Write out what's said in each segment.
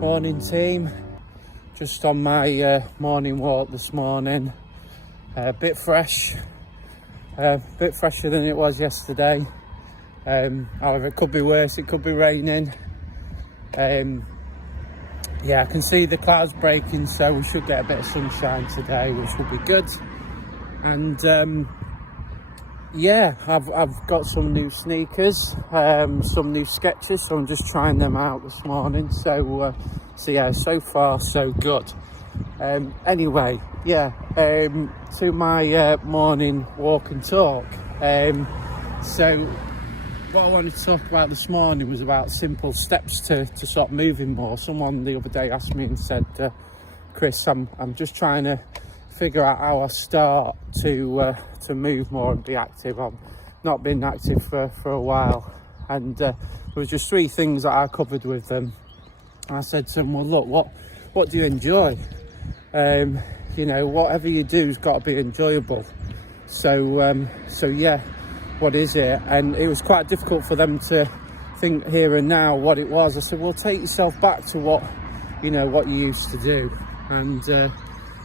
Morning team, just on my morning walk this morning. A bit fresh, a bit fresher than it was yesterday. However, it could be worse, it could be raining. Yeah, I can see the clouds breaking, so we should get a bit of sunshine today, which will be good. And yeah, I've got some new sneakers, some new Skechers, so I'm just trying them out this morning. So yeah, so far so good. Anyway, yeah, to my morning walk and talk. So what I wanted to talk about this morning was about simple steps to start moving more. Someone the other day asked me and said, Chris, I'm just trying to figure out how I start to move more and be active. I've not been active for a while, and there was just 3 things that I covered with them. I said to them, well, look, what do you enjoy? You know, whatever you do has got to be enjoyable. So yeah, what is it? And it was quite difficult for them to think here and now what it was. I said, well, take yourself back to what you used to do. And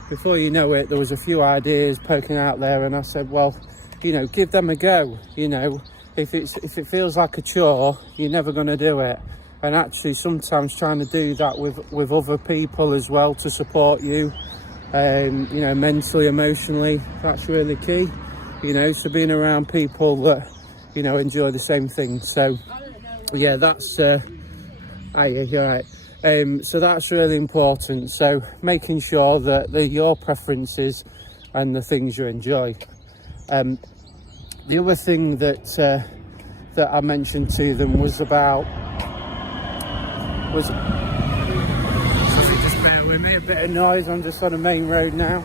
before you know it, there was a few ideas poking out there, and I said, well, give them a go. If it feels like a chore, you're never going to do it. And actually, sometimes trying to do that with other people as well to support you, mentally, emotionally, that's really key. So being around people that enjoy the same thing. So yeah, that's you're right. So that's really important. So making sure that they're your preferences and the things you enjoy. The other thing that I mentioned to them was about just bear with me, a bit of noise. I'm just on a main road now.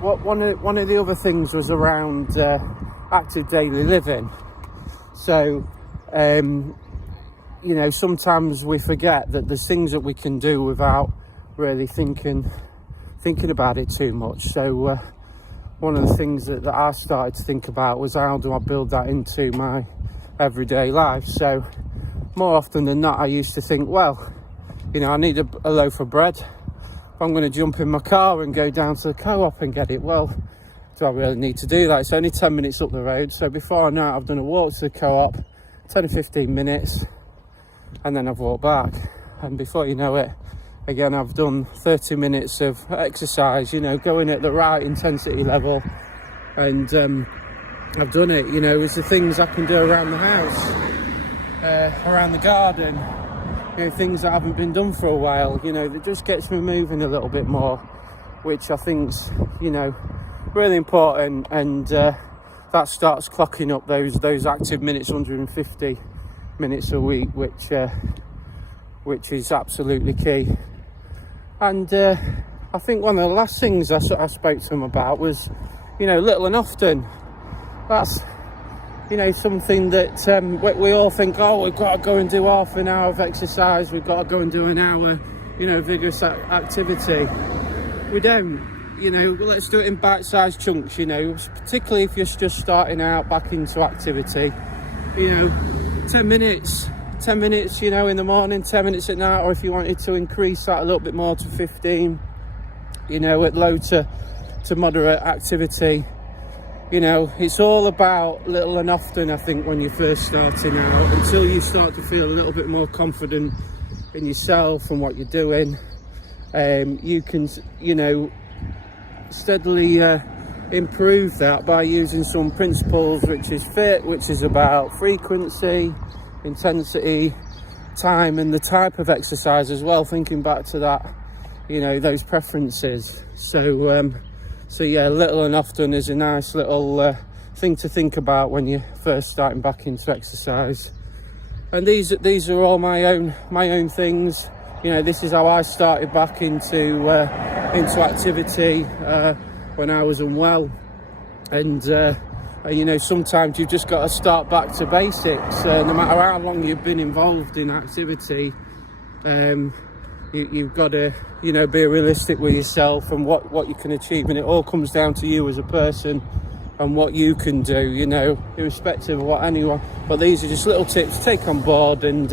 One of the other things was around active daily living. So sometimes we forget that there's things that we can do without really thinking about it too much. So one of the things that I started to think about was, how do I build that into my everyday life? So more often than not, I used to think, well, I need a loaf of bread. If I'm going to jump in my car and go down to the co-op and get it, well, do I really need to do that? It's only 10 minutes up the road. So before I know it, I've done a walk to the co-op, 10 or 15 minutes, and then I've walked back. And before you know it, again, I've done 30 minutes of exercise, going at the right intensity level. And I've done it. It's the things I can do around the house, around the garden, things that haven't been done for a while, that just gets me moving a little bit more, which I think's, really important. And that starts clocking up those active minutes, 150 minutes a week, which is absolutely key. And I think one of the last things I spoke to them about was, little and often. That's something that we all think, oh, we've got to go and do half an hour of exercise, we've got to go and do an hour, vigorous activity. We don't. Let's do it in bite-sized chunks, particularly if you're just starting out back into activity. 10 minutes, in the morning, 10 minutes at night, or if you wanted to increase that a little bit more to 15, at low to moderate activity. It's all about little and often, I think, when you're first starting out, until you start to feel a little bit more confident in yourself and what you're doing. You can, steadily improve that by using some principles, which is FIT, which is about frequency, intensity, time, and the type of exercise as well, thinking back to that, those preferences. So yeah, little and often is a nice little thing to think about when you're first starting back into exercise. And these are all my own things. This is how I started back into activity when I was unwell. And sometimes you've just got to start back to basics. No matter how long you've been involved in activity, you've got to be realistic with yourself and what you can achieve, and it all comes down to you as a person and what you can do, you know, irrespective of what anyone. But these are just little tips to take on board, and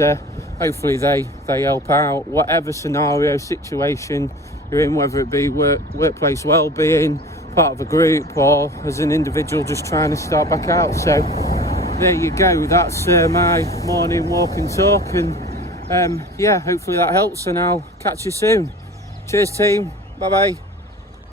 hopefully they help out whatever scenario, situation you're in, whether it be workplace well-being, part of a group, or as an individual just trying to start back out. So there you go, that's my morning walk and talk, and yeah, hopefully that helps, and I'll catch you soon. Cheers team, bye bye.